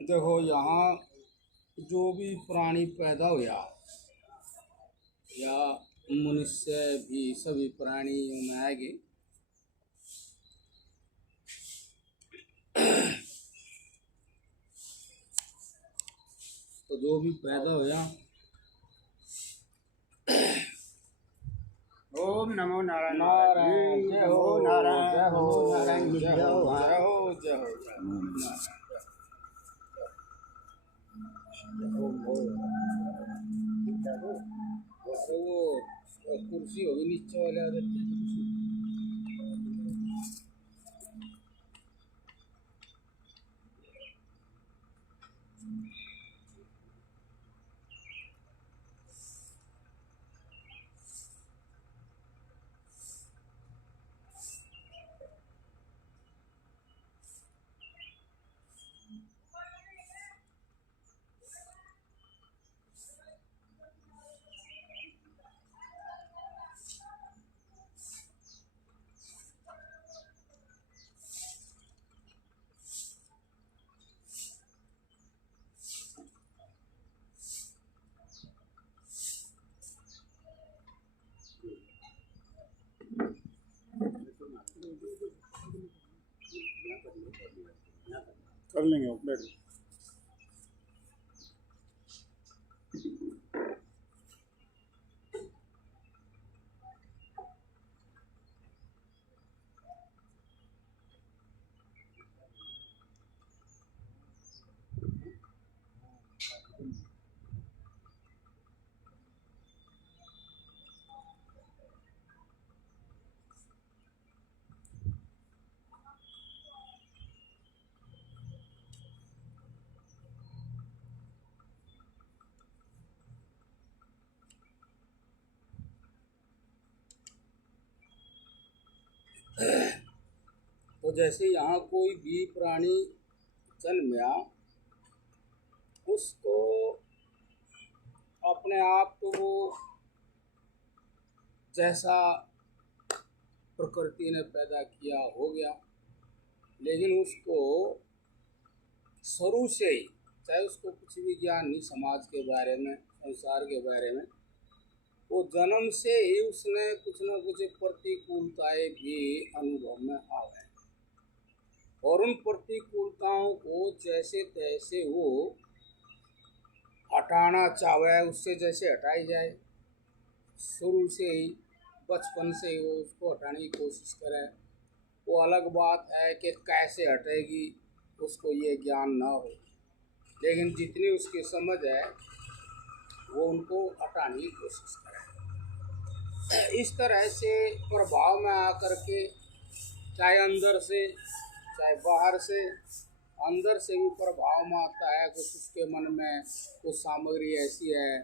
देखो यहाँ जो भी प्राणी पैदा हुआ या मनुष्य भी सभी प्राणियों में आएंगे, तो जो भी पैदा हुआ, ओम नमो नारायण नारायण जय हो, नारायण जय हो, नारायण जय जय हो, हो जय हो, जय हो, वो कुर्सी होगी नीचे वाले आ जाते हैं। कर लेंगे बैठ। तो जैसे यहाँ कोई भी प्राणी जन्मया, उसको अपने आप तो वो जैसा प्रकृति ने पैदा किया हो गया, लेकिन उसको शुरू से ही, चाहे उसको कुछ भी ज्ञान नहीं समाज के बारे में, संसार के बारे में, वो जन्म से ही उसने कुछ न कुछ प्रतिकूलताएं भी अनुभव में आवे, और उन प्रतिकूलताओं को जैसे तैसे वो हटाना चाहे, उससे जैसे हटाई जाए, शुरू से ही बचपन से ही वो उसको हटाने की कोशिश करे। वो अलग बात है कि कैसे हटेगी उसको ये ज्ञान ना हो, लेकिन जितनी उसकी समझ है वो उनको हटाने की कोशिश करे। इस तरह से प्रभाव में आकर के, चाहे अंदर से चाहे बाहर से, अंदर से भी प्रभाव में आता है, कुछ उसके मन में कुछ सामग्री ऐसी है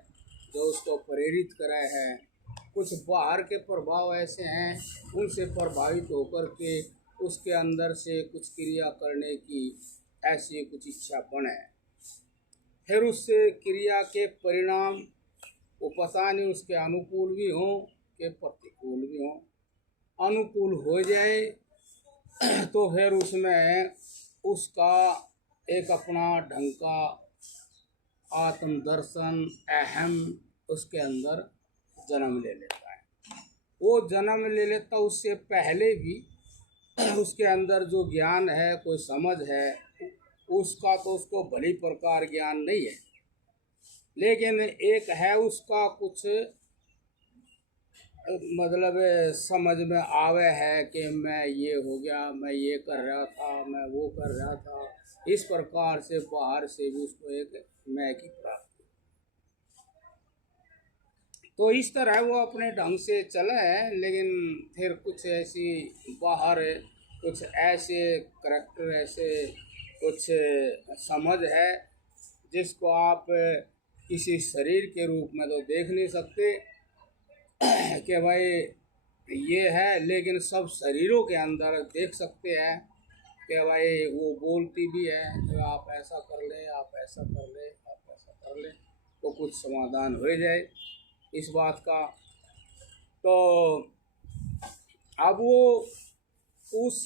जो उसको प्रेरित करे है, कुछ बाहर के प्रभाव ऐसे हैं उनसे प्रभावित होकर के उसके अंदर से कुछ क्रिया करने की ऐसी कुछ इच्छा बने, फिर उससे क्रिया के परिणाम वो पता नहीं उसके अनुकूल भी हों कि प्रतिकूल भी हों। अनुकूल हो जाए तो फिर उसमें उसका एक अपना ढंग का आत्मदर्शन अहम उसके अंदर जन्म ले लेता है। वो जन्म ले लेता, उससे पहले भी उसके अंदर जो ज्ञान है, कोई समझ है, उसका तो उसको भली प्रकार ज्ञान नहीं है, लेकिन एक है उसका कुछ मतलब समझ में आवे है कि मैं ये हो गया, मैं ये कर रहा था, मैं वो कर रहा था, इस प्रकार से बाहर से भी उसको एक मैं की प्राप्ति। तो इस तरह वो अपने ढंग से चले, लेकिन फिर कुछ ऐसी बाहर कुछ ऐसे करैक्टर, ऐसे कुछ समझ है जिसको आप किसी शरीर के रूप में तो देख नहीं सकते कि भाई ये है, लेकिन सब शरीरों के अंदर देख सकते हैं कि भाई वो बोलती भी है कि आप ऐसा कर ले, आप ऐसा कर ले, आप ऐसा कर ले, तो कुछ समाधान हो जाए इस बात का। तो अब वो उस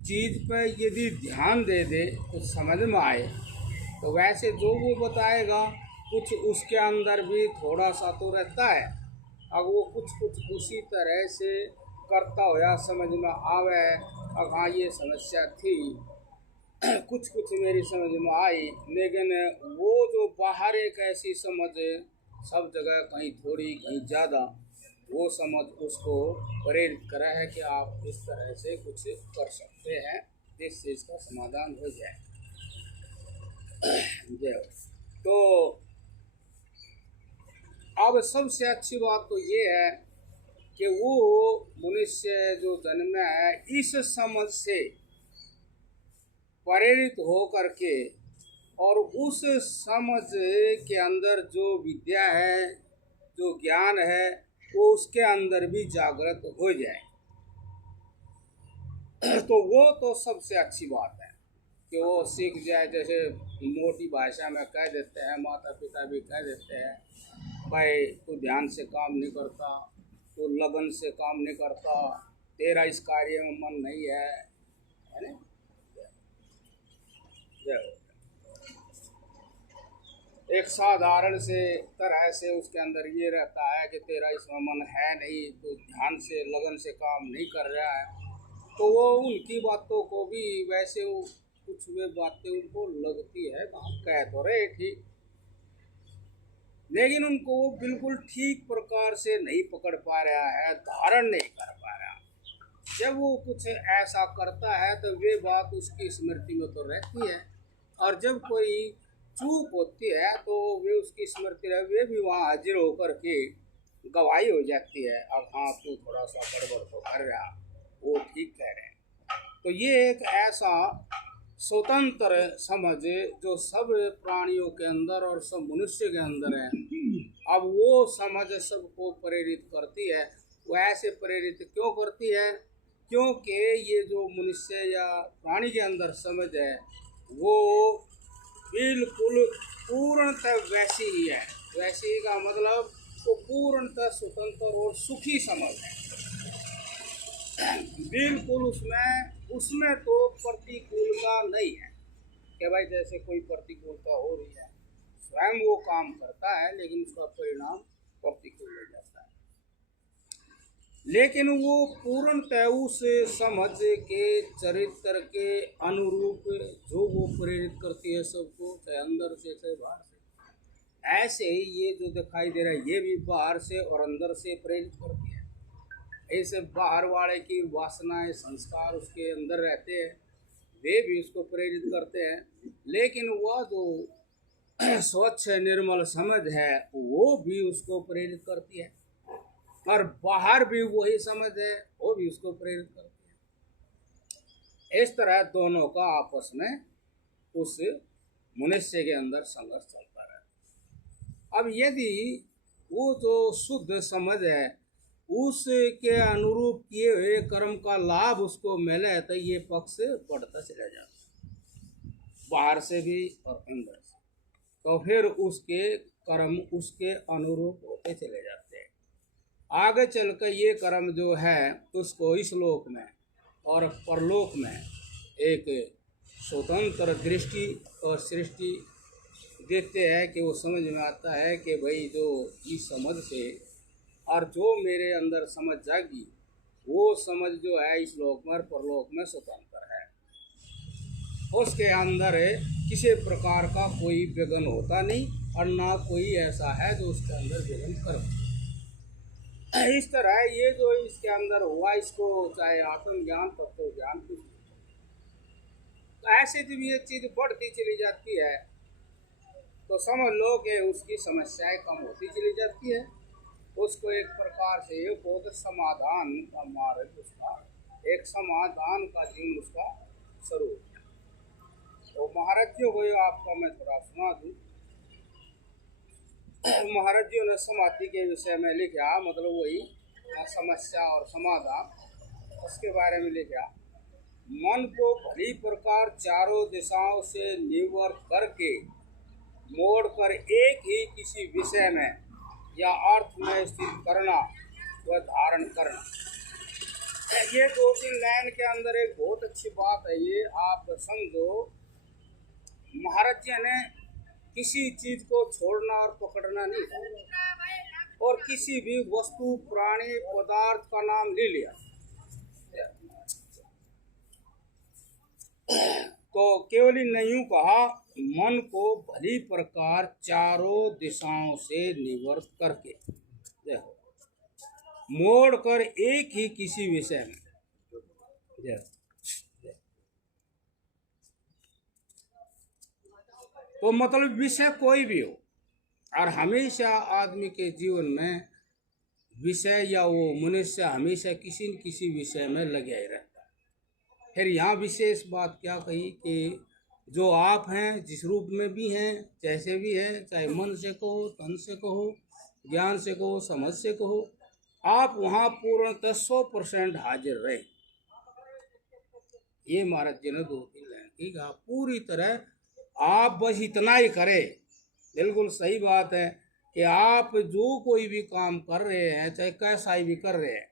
चीज़ पर यदि ध्यान दे दे, कुछ समझ में आए, तो वैसे जो वो बताएगा कुछ उसके अंदर भी थोड़ा सा तो रहता है। अब वो कुछ कुछ उसी तरह से करता होया समझ में आवे। अब हाँ ये समस्या थी, कुछ कुछ मेरी समझ में आई, लेकिन वो जो बाहर एक ऐसी समझ सब जगह कहीं थोड़ी कहीं ज़्यादा, वो समझ उसको प्रेरित करा है कि आप इस तरह से कुछ कर सकते हैं जिस चीज़ का समाधान हो जाए। तो अब सबसे अच्छी बात तो ये है कि वो मनुष्य जो जन्मा है इस समझ से प्रेरित हो करके और उस समझ के अंदर जो विद्या है, जो ज्ञान है, वो उसके अंदर भी जागृत हो जाए। तो वो तो सबसे अच्छी बात है कि वो सीख जाए। जैसे मोटी भाषा में कह देते हैं, माता पिता भी कह देते हैं, भाई तू ध्यान से काम नहीं करता, तू लगन से काम नहीं करता, तेरा इस कार्य में मन नहीं है ना। एक साधारण से तरह से उसके अंदर ये रहता है कि तेरा इसमें मन है नहीं, तो ध्यान से लगन से काम नहीं कर रहा है, तो वो उनकी बातों को भी वैसे वो कुछ वे बातें उनको लगती है, कहाँ कह तो रहे ठीक, लेकिन उनको वो बिल्कुल ठीक प्रकार से नहीं पकड़ पा रहा है, धारण नहीं कर पा रहा। जब वो कुछ ऐसा करता है तो वे बात उसकी स्मृति में तो रहती है, और जब कोई चूक होती है तो वे उसकी स्मृति रहे, वे भी वहाँ हाजिर होकर के गवाही हो जाती है, अब हाँ तू थोड़ा सा गड़बड़ तो कर रहा, वो ठीक कह रहे हैं। तो ये एक ऐसा स्वतंत्र समझ जो सब प्राणियों के अंदर और सब मनुष्य के अंदर है, अब वो समझ सबको प्रेरित करती है। वो ऐसे प्रेरित क्यों करती है? क्योंकि ये जो मनुष्य या प्राणी के अंदर समझ है वो बिल्कुल पूर्णतः वैसी ही है। वैसी का मतलब वो पूर्णतः स्वतंत्र और सुखी समझ है, बिल्कुल उसमें तो प्रतिकूलता नहीं है कि भाई जैसे कोई प्रतिकूलता हो रही है, स्वयं वो काम करता है लेकिन उसका परिणाम प्रतिकूल हो जाता है। लेकिन वो पूर्णतः उस समझ के चरित्र के अनुरूप जो वो प्रेरित करती है सबको, चाहे अंदर से चाहे बाहर से। ऐसे ही ये जो दिखाई दे रहा है ये भी बाहर से और अंदर से प्रेरित करती है। ऐसे बाहर वाले की वासनाएं संस्कार उसके अंदर रहते हैं, वे भी उसको प्रेरित करते हैं, लेकिन वह जो स्वच्छ निर्मल समझ है वो भी उसको प्रेरित करती है, और बाहर भी वही समझ है वो भी उसको प्रेरित करती है। इस तरह दोनों का आपस में उस मनुष्य के अंदर संघर्ष चलता रहता। अब यदि वो जो शुद्ध समझ है उसके अनुरूप किए हुए कर्म का लाभ उसको मिले तो ये पक्ष बढ़ता चला जाता, बाहर से भी और अंदर से, तो फिर उसके कर्म उसके अनुरूप होते चले जाते हैं। आगे चलकर ये कर्म जो है उसको इस लोक में और परलोक में एक स्वतंत्र दृष्टि और सृष्टि देते हैं कि वो समझ में आता है कि भाई जो इस समझ से और जो मेरे अंदर समझ जागी वो समझ जो है इस लोक में और परलोक में स्वतंत्र है, उसके अंदर किसी प्रकार का कोई विघ्न होता नहीं और ना कोई ऐसा है जो उसके अंदर विघ्न कर। इस तरह ये जो इसके अंदर हुआ इसको चाहे आत्मज्ञान तत्व ज्ञान कुछ, तो ऐसे जब ये चीज़ बढ़ती चली जाती है तो समझ लो कि उसकी समस्याएं कम होती चली जाती है, उसको एक प्रकार से ये बहुत समाधान का मार्ग, उसका एक समाधान का जीवन उसका शुरू हो गया। तो महाराज जी को आपका मैं थोड़ा सुना दूँ। महाराज जी ने समाधि के विषय में लिखा, मतलब वही समस्या और समाधान उसके बारे में लिखा। मन को भली प्रकार चारों दिशाओं से निवृत्त करके मोड़कर एक ही किसी विषय में या अर्थ में स्थित करना व धारण करना। ये 2-3 लाइन के अंदर एक बहुत अच्छी बात है। ये आप समझो, महाराज जी ने किसी चीज को छोड़ना और पकड़ना नहीं था, और किसी भी वस्तु, प्राणी, पदार्थ का नाम ले लिया तो केवल ही नहीं कहा, मन को भली प्रकार चारों दिशाओं से निवृत्त करके देखो, मोड़ कर एक ही किसी विषय में तो मतलब विषय कोई भी हो, और हमेशा आदमी के जीवन में विषय या वो मनुष्य हमेशा किसी न किसी विषय में लगे ही रहता है। फिर यहाँ विशेष बात क्या कही कि जो आप हैं, जिस रूप में भी हैं, जैसे भी हैं, चाहे मन से कहो, तन से कहो, ज्ञान से कहो, समझ से कहो, आप वहाँ पूर्णतः 100% हाजिर रहे। ये महाराज जी ने 2-3 लाइन की कहा, पूरी तरह आप बस इतना ही करें। बिल्कुल सही बात है कि आप जो कोई भी काम कर रहे हैं, चाहे कैसा ही भी कर रहे हैं,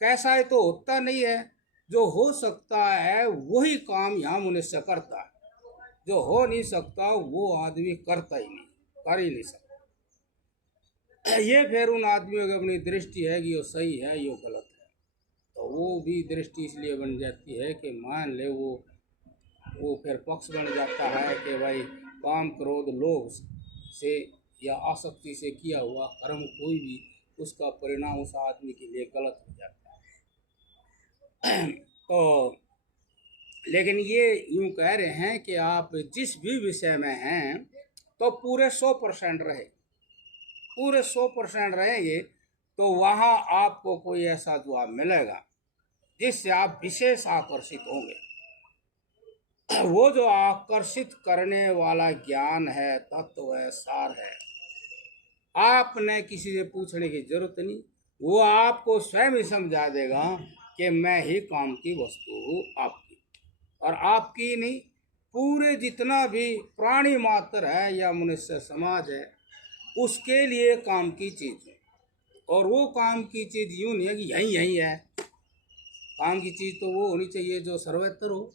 कैसा ही तो होता नहीं है, जो हो सकता है वही काम यहाँ मनुष्य करता है, जो हो नहीं सकता वो आदमी करता ही नहीं, कर ही नहीं सकता। ये फिर उन आदमियों की अपनी दृष्टि है कि ये सही है, ये गलत है, तो वो भी दृष्टि इसलिए बन जाती है कि मान ले वो फिर पक्ष बन जाता है कि भाई काम, क्रोध, लोभ से या आसक्ति से किया हुआ कर्म कोई भी, उसका परिणाम उस आदमी के लिए गलत हो जाता है। तो लेकिन ये यूँ कह रहे हैं कि आप जिस भी विषय में हैं तो पूरे 100% रहे, पूरे 100% रहेंगे तो वहाँ आपको कोई ऐसा जवाब मिलेगा जिससे आप विशेष आकर्षित होंगे। वो जो आकर्षित करने वाला ज्ञान है, तत्व है, सार है, आपने किसी से पूछने की जरूरत नहीं, वो आपको स्वयं ही समझा देगा कि मैं ही काम की वस्तु हूँ आपकी, और आपकी नहीं, पूरे जितना भी प्राणी मात्र है या मनुष्य समाज है उसके लिए काम की चीज़ है। और वो काम की चीज़ यूँ नहीं है कि यहीं यहीं है, काम की चीज़ तो वो होनी चाहिए जो सर्वत्र हो।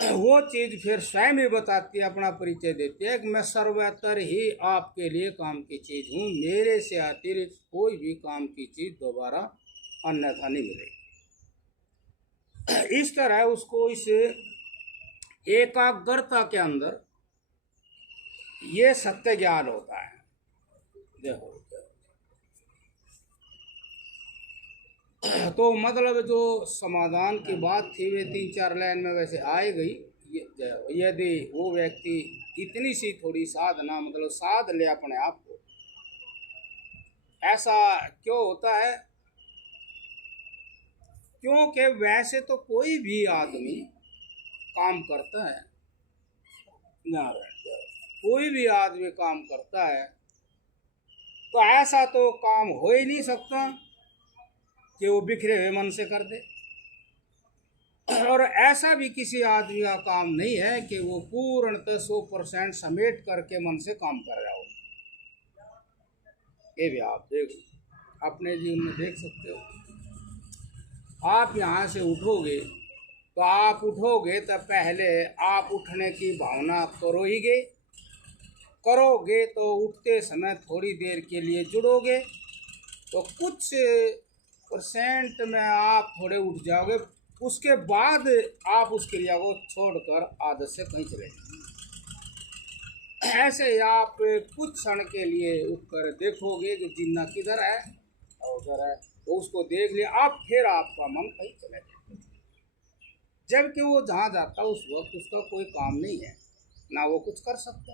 वो चीज़ फिर स्वयं ही बताती है, अपना परिचय देती है कि मैं सर्वत्र ही आपके लिए काम की चीज़ हूँ, मेरे से अतिरिक्त कोई भी काम की चीज़ दोबारा अन्यथा नहीं मिलेगी। इस तरह उसको इस एकाग्रता के अंदर ये सत्य ज्ञान होता है। देखो तो मतलब जो समाधान की बात थी वे 3-4 लाइन में वैसे आए गई। यदि वो व्यक्ति इतनी सी थोड़ी साधना मतलब साध ले अपने आप को, ऐसा क्यों होता है? क्योंकि वैसे तो कोई भी आदमी काम करता है, कोई भी आदमी काम करता है, तो ऐसा तो काम हो ही नहीं सकता कि वो बिखरे हुए मन से कर दे, और ऐसा भी किसी आदमी का काम नहीं है कि वो पूर्णतः 100% समेट करके मन से काम कर रहा हो। ये भी आप देखो, अपने जीवन में देख सकते हो। आप यहाँ से उठोगे तो आप उठोगे तो पहले आप उठने की भावना करोगे तो उठते समय थोड़ी देर के लिए जुड़ोगे, तो कुछ % में आप थोड़े उठ जाओगे, उसके बाद आप उस क्रिया को छोड़कर आदत से कहीं चले जाएंगे। ऐसे आप कुछ क्षण के लिए उठकर देखोगे कि जिन्ना किधर है और उधर है, तो उसको देख लिया, आप फिर आपका मन कहीं चले जाए, जबकि वो जहाँ जाता उस वक्त उसका कोई काम नहीं है, ना वो कुछ कर सकता।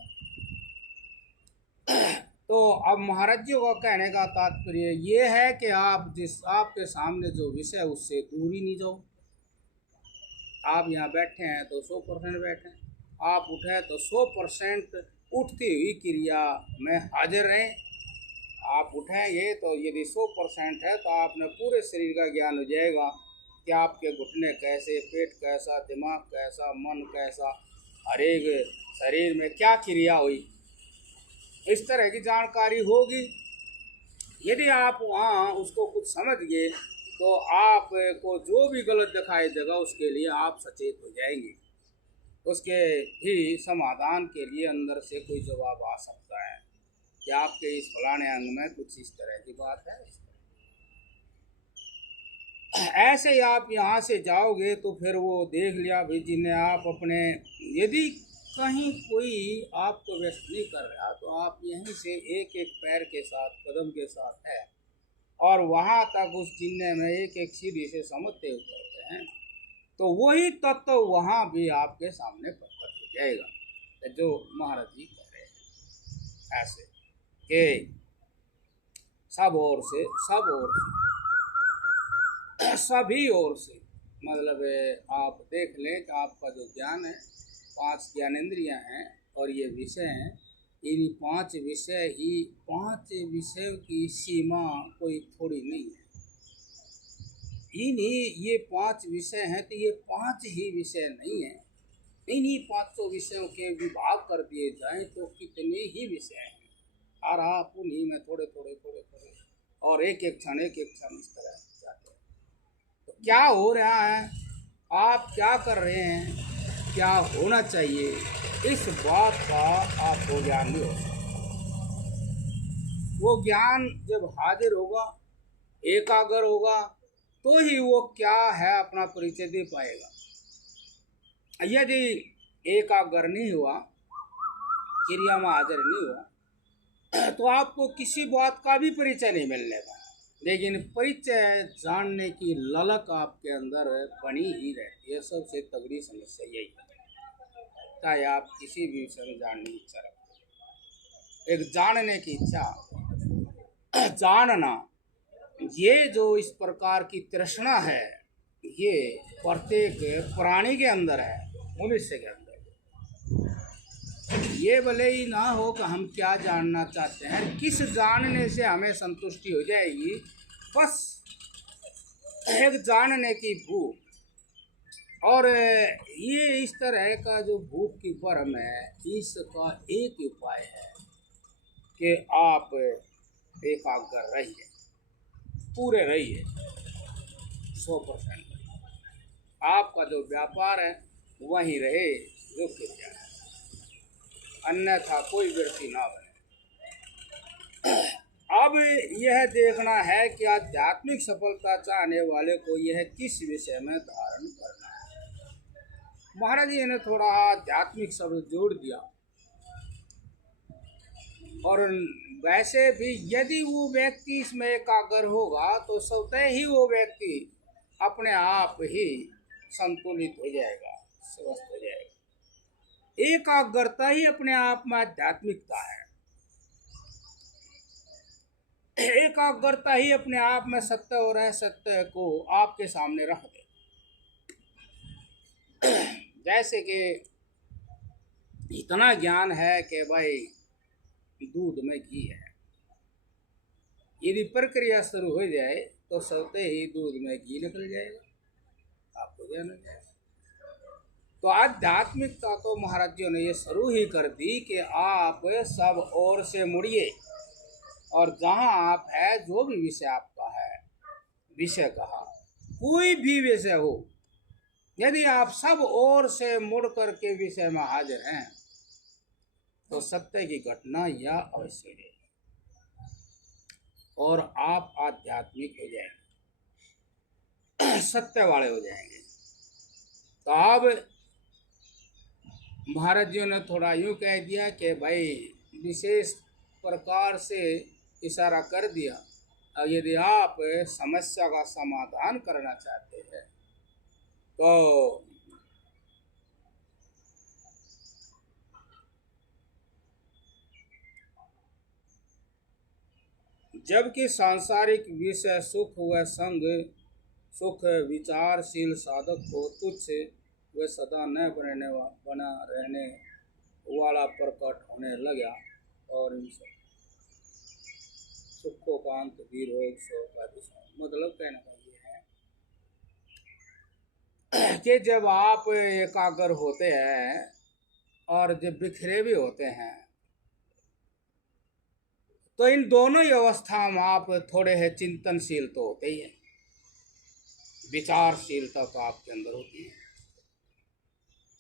तो अब महाराज जी को कहने का तात्पर्य ये है कि आप आपके सामने जो विषय उससे दूर ही नहीं जाओ। आप यहाँ बैठे हैं तो 100% बैठे, आप उठे तो 100% उठती हुई क्रिया में हाजिर रहें। आप उठेंगे तो यदि 100% है तो आपने पूरे शरीर का ज्ञान हो जाएगा, कि आपके घुटने कैसे, पेट कैसा, दिमाग कैसा, मन कैसा, हर एक शरीर में क्या क्रिया हुई, इस तरह की जानकारी होगी। यदि आप वहाँ उसको कुछ समझ गए तो आपको जो भी गलत दिखाई देगा उसके लिए आप सचेत हो जाएंगे, उसके भी समाधान के लिए अंदर से कोई जवाब आ सकता है कि आपके इस फलाने अंग में कुछ इस तरह की बात है। ऐसे ही आप यहाँ से जाओगे तो फिर वो देख लिया भी जिन्हें आप अपने, यदि कहीं कोई आपको व्यस्त नहीं कर रहा तो आप यहीं से एक एक पैर के साथ, कदम के साथ है और वहाँ तक उस जिन्ने में एक एक सीढ़ी से समझते उतरते हैं तो वही तत्व वहाँ भी आपके सामने प्रकट हो जाएगा। जो महाराज जी कह रहे हैं ऐसे कि सब ओर से सभी ओर से, मतलब आप देख लें कि आपका जो ज्ञान है, 5 ज्ञानेंद्रियां हैं और ये विषय हैं, इन 5 विषय ही, 5 विषयों की सीमा कोई थोड़ी नहीं है। ये 5 विषय हैं तो ये 5 ही विषय नहीं है। इन्हीं 500 विषयों के विभाग कर दिए जाएं तो कितने ही विषय हैं और आप उन्हीं में थोड़े और एक एक क्षण इस तरह जाते हैं। तो क्या हो रहा है, आप क्या कर रहे हैं, क्या होना चाहिए, इस बात का आपको ज्ञान नहीं हो सकता। वो ज्ञान जब हाजिर होगा, एकाग्र होगा, तो ही वो क्या है अपना परिचय दे पाएगा। यदि एकाग्र नहीं हुआ, क्रिया में हाजिर नहीं हुआ, तो आपको किसी बात का भी परिचय नहीं मिलने का। लेकिन परिचय जानने की ललक आपके अंदर बनी ही रहती है। सबसे तगड़ी समस्या यही है, चाहे आप किसी भी विषय में जानने की इच्छा रखते, एक जानने की इच्छा, जानना, ये जो इस प्रकार की तृष्णा है, ये प्रत्येक प्राणी के अंदर है, मनुष्य के अंदर। ये भले ही ना हो कि हम क्या जानना चाहते हैं, किस जानने से हमें संतुष्टि हो जाएगी, बस एक जानने की भूख। और ये इस तरह का जो भूख की भरम है, इसका एक ही उपाय है कि आप एकाग्र रहिए, पूरे रहिए, 100%। आपका जो व्यापार है वहीं रहे जो क्रिया है, अन्यथा कोई वृत्ति ना बने। अब यह देखना है कि आध्यात्मिक सफलता चाहने वाले को यह किस विषय में धारण करना है। महाराज जी ने थोड़ा आध्यात्मिक शब्द जोड़ दिया, और वैसे भी यदि वो व्यक्ति इसमें एकाग्र होगा तो स्वतः ही वो व्यक्ति अपने आप ही संतुलित हो जाएगा, स्वस्थ हो जाएगा। एकाग्रता ही अपने आप में आध्यात्मिकता है। एकाग्रता ही अपने आप में सत्य और असत्य को आपके सामने रख दे। जैसे कि इतना ज्ञान है कि भाई दूध में घी है, यदि प्रक्रिया शुरू हो जाए तो स्वतः ही दूध में घी निकल जाएगा, आपको जाना जाएगा। तो आध्यात्मिकता तो महाराज जी ने ये शुरू ही कर दी कि आप सब ओर से मुड़िए, और जहाँ आप है, जो भी विषय आपका है, विषय कहा कोई भी विषय हो, यदि आप सब ओर से मुड़ करके विषय में हाजिर हैं तो सत्य की घटना या अवश्य है और आप आध्यात्मिक हो जाएंगे, सत्य वाले हो जाएंगे। तो अब महाराज जी ने थोड़ा यूँ कह दिया कि भाई विशेष प्रकार से इशारा कर दिया। अब यदि आप समस्या का समाधान करना चाहते हैं तो जबकि सांसारिक विषय सुख व संग सुख विचारशील साधक को तुच्छ वे सदा न बना रहने वाला प्रकट होने लगा, और इन सब सुखों का अंत भी रोग शोक का दिशा। मतलब कहने का ये है कि जब आप एकाग्र होते हैं और जब बिखरे भी होते हैं, तो इन दोनों ही अवस्था में आप थोड़े है चिंतनशील तो होते ही हैं, विचारशीलता तो आपके अंदर होती है।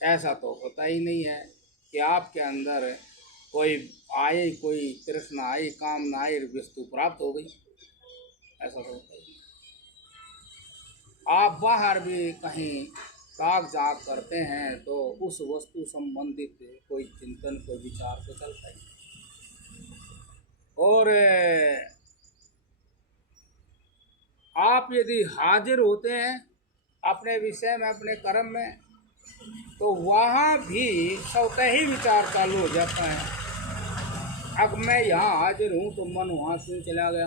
ऐसा तो होता ही नहीं है कि आपके अंदर कोई आए, कोई तृष्णा आई, कामना आई, वस्तु प्राप्त हो गई, ऐसा तो होता ही नहीं। आप बाहर भी कहीं ताक झाक करते हैं तो उस वस्तु संबंधित कोई चिंतन, कोई विचार तो चलता ही। और आप यदि हाजिर होते हैं अपने विषय में, अपने कर्म में, तो वहाँ भी स्वतः ही विचार चालू हो जाता है। अब मैं यहाँ हाजिर हूँ तो मन वहाँ क्यों चला गया।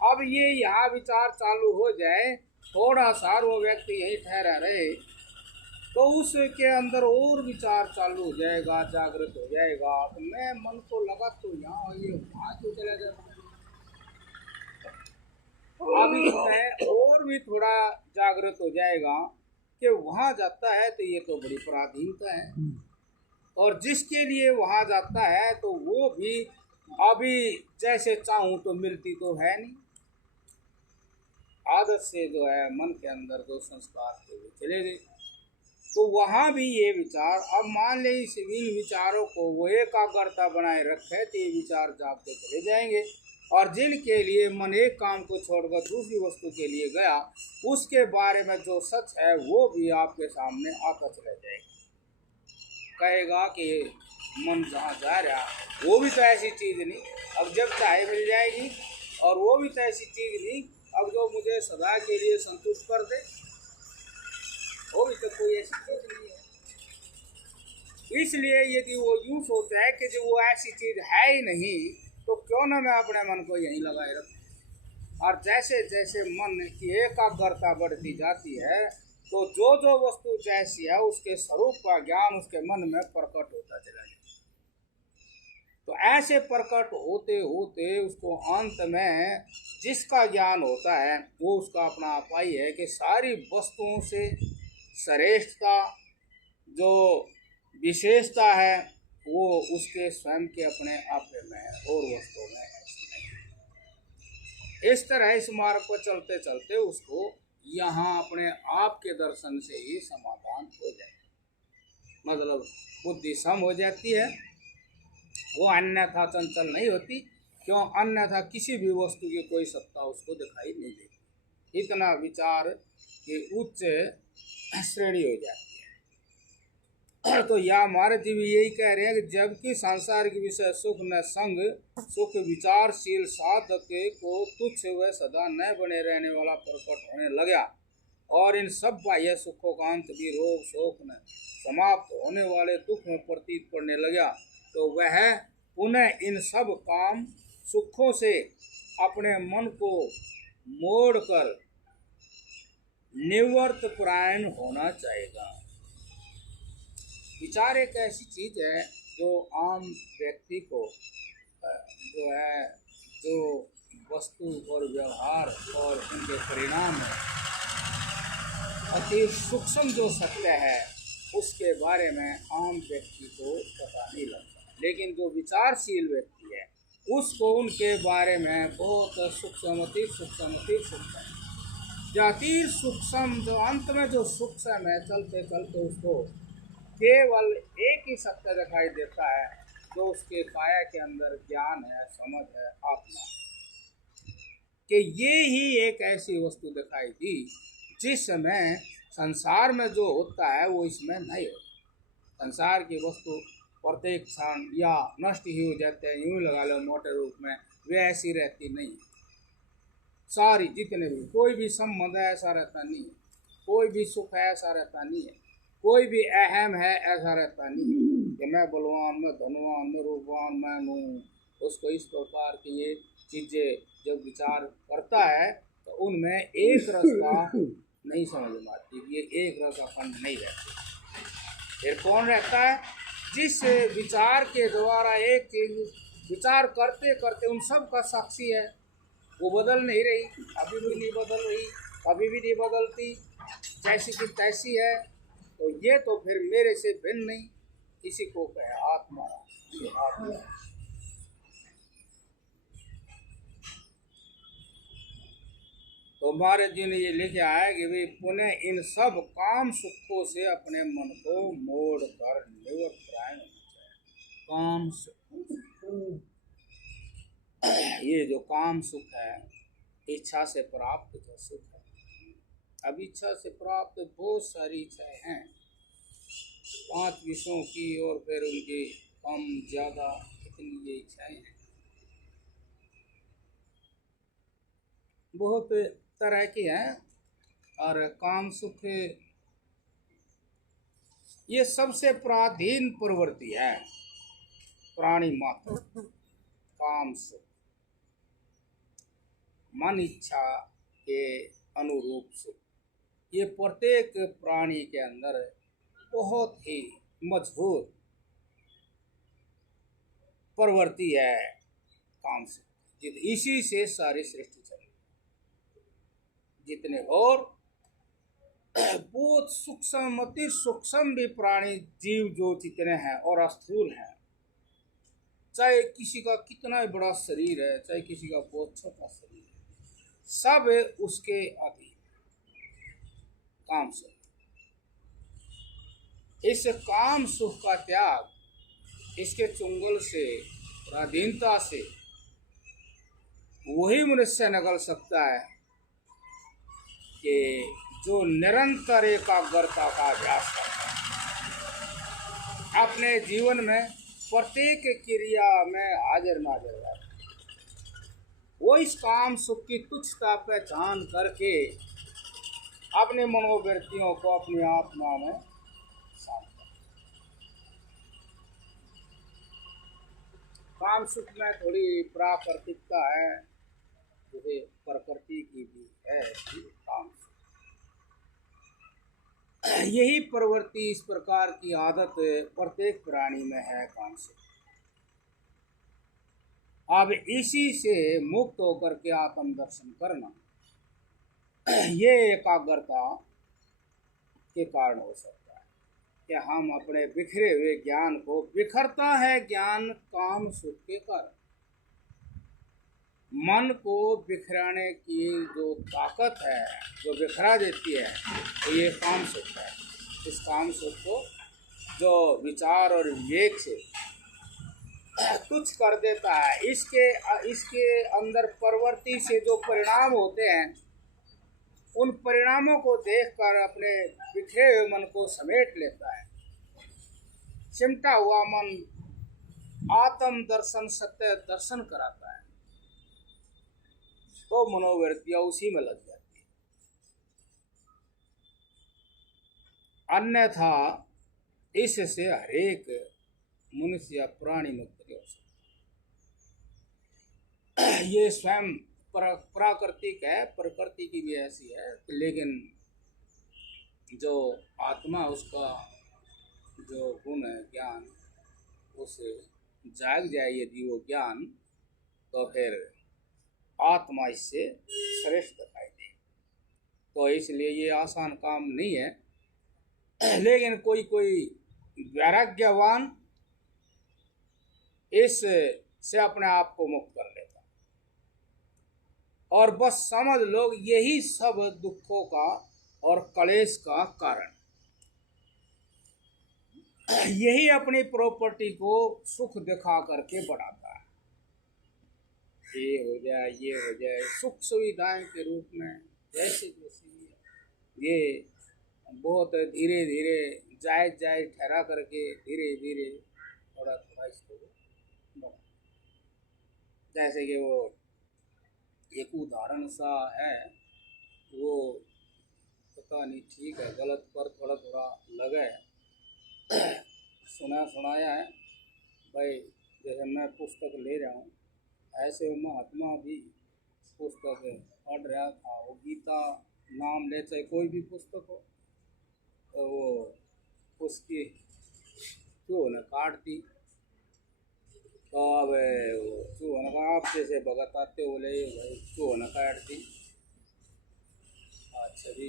अब ये यहाँ विचार चालू हो जाए, थोड़ा सा वो व्यक्ति यही ठहरा रहे, तो उसके अंदर और विचार चालू हो जाएगा, जागृत हो जाएगा। तो मैं मन को लगा तो यहाँ, ये वहाँ क्यों चला गया। अब इसमें और भी थोड़ा जागृत हो जाएगा कि वहाँ जाता है तो ये तो बड़ी पराधीनता है, और जिसके लिए वहाँ जाता है तो वो भी अभी जैसे चाहूँ तो मिलती तो है नहीं। आदत से जो है मन के अंदर जो संस्कार थे वो चले गए, तो वहाँ भी ये विचार, अब मान ले इन विचारों को वो एकाग्रता बनाए रखे तो ये विचार जागते चले जाएंगे, और जिनके लिए मन एक काम को छोड़कर दूसरी वस्तु के लिए गया, उसके बारे में जो सच है वो भी आपके सामने आता चला जाएगा। कहेगा कि मन जहाँ जा रहा वो भी तो ऐसी चीज़ नहीं, अब जब चाहे मिल जाएगी, और वो भी तो ऐसी चीज़ नहीं अब जो मुझे सदा के लिए संतुष्ट कर दे, वो भी तो कोई ऐसी चीज़ नहीं है। इसलिए यदि वो यूँ सोचता है कि जो वो ऐसी चीज़ है ही नहीं, तो क्यों ना मैं अपने मन को यहीं लगाए रखूं। और जैसे जैसे मन की एकाग्रता बढ़ती जाती है, तो जो जो वस्तु जैसी है उसके स्वरूप का ज्ञान उसके मन में प्रकट होता चला जाए। तो ऐसे प्रकट होते होते उसको अंत में जिसका ज्ञान होता है वो उसका अपना आपा ही है कि सारी वस्तुओं से श्रेष्ठता, जो विशेषता है, वो उसके स्वयं के अपने आप में है और वस्तुओं में है। इस तरह इस मार्ग पर चलते चलते उसको यहाँ अपने आप के दर्शन से ही समाधान हो जाए, मतलब बुद्धि सम हो जाती है, वो अन्यथा चंचल नहीं होती। क्यों? अन्यथा किसी भी वस्तु की कोई सत्ता उसको दिखाई नहीं देती। इतना विचार की उच्च श्रेणी हो जाती है। तो या महाराज जी भी यही कह रहे हैं कि जबकि सांसारिक विषय सुख न संग, सुख विचारशील साधक को तुच्छ व सदा न बने रहने वाला प्रकट होने लगा, और इन सब बाह्य सुखों का अंत भी रोग शोक न समाप्त होने वाले दुख में प्रतीत पड़ने लगा, तो वह पुनः इन सब काम सुखों से अपने मन को मोड़कर निवर्त परायण होना चाहेगा। विचार एक ऐसी चीज है जो आम व्यक्ति को जो है, जो वस्तु और व्यवहार और उनके परिणाम है, अति सूक्ष्म जो सत्य है उसके बारे में आम व्यक्ति को पता नहीं लगता, लेकिन जो विचारशील व्यक्ति है उसको उनके बारे में बहुत सूक्ष्म, अति सूक्ष्म, अति सूक्ष्म, अति सूक्ष्म, जो अंत में जो सूक्ष्म है, चलते चलते उसको केवल एक ही सत्य दिखाई देता है, जो उसके काया के अंदर ज्ञान है, समझ है, आत्मा, कि ये ही एक ऐसी वस्तु दिखाई दी जिसमें संसार में जो होता है वो इसमें नहीं होता। संसार की वस्तु प्रत्येक क्षण या नष्ट ही हो जाते हैं, यूँ लगा लो मोटे रूप में, वे ऐसी रहती नहीं। सारी जितने भी कोई भी संबंध ऐसा रहता नहीं है, कोई भी सुख ऐसा रहता नहीं है, कोई भी अहम है ऐसा रहता नहीं है कि मैं बलवान, मैं धनवान, मैं रूपवान, मैं हूँ। उसको इस प्रकार की ये चीज़ें जब विचार करता है तो उनमें एक रसता नहीं समझ में आती, ये एक रस अखंड नहीं रहती। फिर कौन रहता है? जिस विचार के द्वारा एक चीज विचार करते करते उन सब का साक्षी है, वो बदल नहीं रही, अभी भी नहीं बदल रही, कभी भी नहीं बदलती, जैसी की तैसी है। तो ये तो फिर मेरे से भिन्न नहीं, इसी को कहे आत्मा। ये आत्मा तो महाराज जी ने ये लिखा है कि भाई पुनः इन सब काम सुखों से अपने मन को मोड़ कर निवृत्त काम सुख। ये जो काम सुख है, इच्छा से प्राप्त जो सुख है। अब इच्छा से प्राप्त बहुत सारी इच्छाएं हैं, 5 विषयों की और फिर उनकी कम ज्यादा इतनी ये इच्छाएं हैं, बहुत तरह की हैं। और काम सुख ये सबसे प्राधीन प्रवृत्ति है प्राणी मात्र। काम सुख मन इच्छा के अनुरूप सुख, ये प्रत्येक प्राणी के अंदर बहुत ही मजबूत प्रवृत्ति है काम सुख। इसी से सारी सृष्टि चली, जितने और बहुत सूक्ष्म अति सूक्ष्म भी प्राणी जीव जो जितने हैं और स्थूल हैं, चाहे किसी का कितना ही बड़ा शरीर है, चाहे किसी का बहुत छोटा शरीर है, सब उसके अधीन काम सुख। इस काम सुख का त्याग, इसके चुंगल से पराधीनता से वही मनुष्य निकल सकता है कि जो निरंतर एकाग्रता का अभ्यास करता है, अपने जीवन में प्रत्येक क्रिया में हाजिर नाजिर है। वो इस काम सुख की तुच्छता पहचान करके अपने मनोवृत्तियों को अपनी आत्मा में शांत कर। काम सुख में थोड़ी प्राकृतिकता है, जैसे प्रकृति की भी है काम सुख। यही प्रवृत्ति, इस प्रकार की आदत प्रत्येक प्राणी में है काम सुख। अब इसी से मुक्त होकर के आत्म दर्शन करना, ये एकाग्रता के कारण हो सकता है कि हम अपने बिखरे हुए ज्ञान को, बिखरता है ज्ञान काम सुख के कारण। मन को बिखराने की जो ताकत है, जो बिखरा देती है, तो ये काम सुख है। इस काम सुख को जो विचार और विवेक से तुच्छ कर देता है, इसके अंदर प्रवृत्ति से जो परिणाम होते हैं, उन परिणामों को देखकर अपने बिखरे हुए मन को समेट लेता है। सिमटा हुआ मन आत्म दर्शन, सत्य दर्शन कराता है, तो मनोवृत्तियां उसी में लग जाती है। अन्यथा इससे हरेक मनुष्य या प्राणी मुक्त नहीं हो सकता। ये स्वयं प्राकृतिक है, प्रकृति की भी ऐसी है, लेकिन जो आत्मा, उसका जो गुण है ज्ञान, उसे जाग जाए यदि वो ज्ञान, तो फिर आत्मा इससे श्रेष्ठ दिखाई दे। तो इसलिए ये आसान काम नहीं है, लेकिन कोई कोई वैराग्यवान इस से अपने आप को मुक्त कर लेता, और बस समझ लोग यही सब दुखों का और क्लेश का कारण, यही अपनी प्रॉपर्टी को सुख दिखा करके बढ़ाता है। ये हो जाए, ये हो जाए, सुख सुविधाएं के रूप में जैसे जैसे ये बहुत धीरे धीरे जायज जायज ठहरा करके धीरे धीरे थोड़ा थोड़ा इसको बढ़ा। जैसे कि वो एक उदाहरण सा है, वो पता नहीं ठीक है गलत, पर थोड़ा थोड़ा लगा है, सुनाया है भाई। जैसे मैं पुस्तक ले रहा हूँ, ऐसे महात्मा भी पुस्तक पढ़ रहा था, वो गीता नाम ले, चाहे कोई भी पुस्तक हो, तो वो उसकी क्यों न काट दी। तो अब क्यों न, आप जैसे भगत आते बोले भाई क्यों न काट दी। अच्छा जी,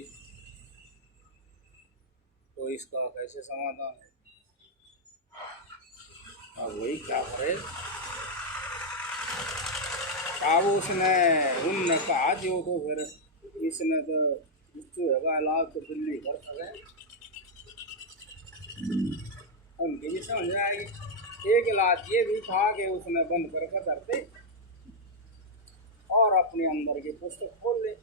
तो इसका कैसे समाधान है? अब वही क्या करे। अब उसने उनने कहा जो तो फिर इसने तो चूहे इलाज तो दिल्ली कर सके, उनकी भी समझ में आएगी। एक इलाज ये भी था कि उसने बंद करके करते और अपने अंदर की पुस्तक खोल ले,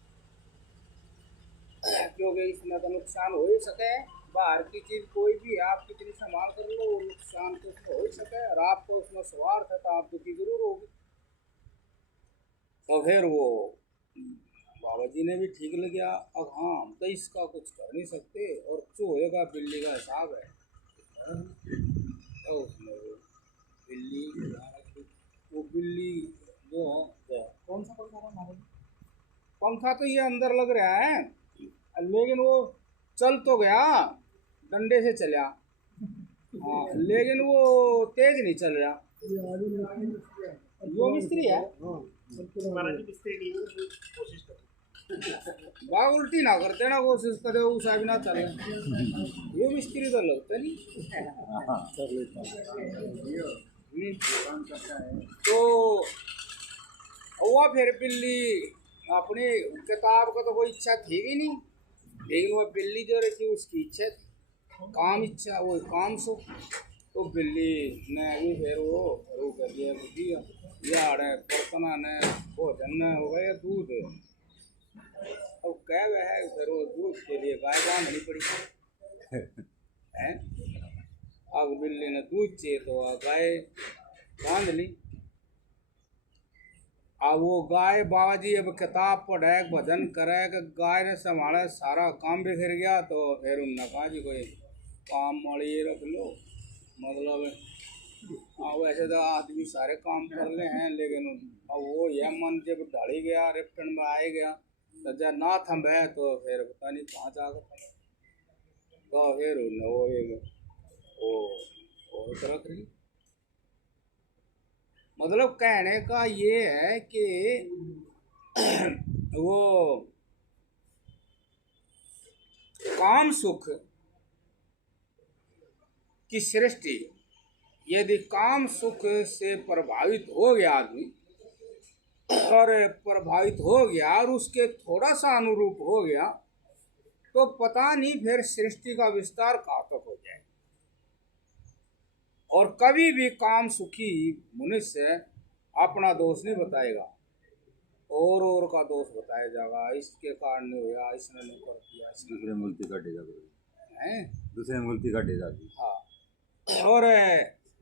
क्योंकि इसमें तो नुकसान हो ही सके। बाहर की चीज कोई भी आप कितनी संभाल कर लो, नुकसान तो उसमें हो ही सके, और आपको उसमें स्वार्थ है तो आप दुखी जरूर होगी। तो फिर वो बाबा जी ने भी ठीक लग गया। अब हाँ, हम तो इसका कुछ कर नहीं सकते, और चूहे का बिल्ली का हिसाब है। तो उसने वो बिल्ली जो कौन सा पंखा था हमारे, पंखा तो ये अंदर लग रहा है, लेकिन वो चल तो गया, डंडे से चला। हाँ, लेकिन वो तेज नहीं चल रहा। वो मिस्त्री है, बाग उल्टी ना करते ना, कोशिश करे उसा भी ना चले। ये मिस्त्री तो लगता नहीं। तो हुआ फिर बिल्ली अपनी किताब का तो कोई इच्छा थी भी नहीं, लेकिन वह बिल्ली जो रही उसकी इच्छा थी, काम इच्छा, वो काम सो। तो बिल्ली ने भी फिर वो कर दिया यार, बर्तना ने भोजन ने हो गया दूध। अब कह वह है फिर वो दूध के लिए गाय बांधनी पड़ी है। अब बिल्ली ने दूध चाहिए तो गाय बांध ली। अब वो गाय बाबा जी अब किताब पढ़े भजन करे, गाय ने संभाला सारा काम बिखर गया। तो फिर उन्होंने कहा जी कोई काम वाली रख लो, मतलब वैसे तो आदमी सारे काम कर ले हैं, लेकिन अब वो यह मन जब ढाली गया, रिप्टन में आ गया, सजा ना थम्बे तो फिर पता नहीं कहाँ जाकर थमे। तो फिर उन्होंने वो एक वो रख ली। मतलब कहने का ये है कि वो काम सुख की सृष्टि यदि काम सुख से प्रभावित हो गया आदमी, और प्रभावित हो गया और उसके थोड़ा सा अनुरूप हो गया, तो पता नहीं फिर सृष्टि का विस्तार कहाँ तक हो जाए। और कभी भी काम सुखी मनुष्य अपना दोष नहीं बताएगा, और का दोष बताया जाएगा, इसके कारण नहीं हुआ, इसने नहीं कर दिया, दूसरे मूर्ति काटेगा, हैं दूसरे मूर्ति काटेगा। हाँ। और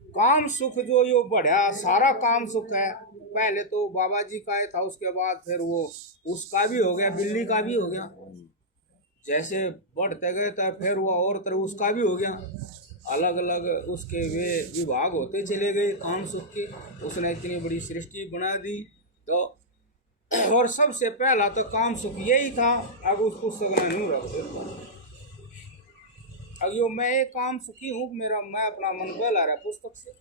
काम सुख जो यो बढ़िया सारा काम सुख है, पहले तो बाबा जी का था, उसके बाद फिर वो उसका भी हो गया, बिल्ली का भी हो गया, जैसे बढ़ते गए तो फिर वो और तरह उसका भी हो गया, अलग अलग उसके वे विभाग होते चले गए काम सुख के। उसने इतनी बड़ी सृष्टि बना दी। तो और सबसे पहला तो काम सुख यही था। अब उस पुस्तक में नहीं रखते, अब यो मैं एक काम सुखी हूँ, मेरा मैं अपना मन बहला रहा पुस्तक से।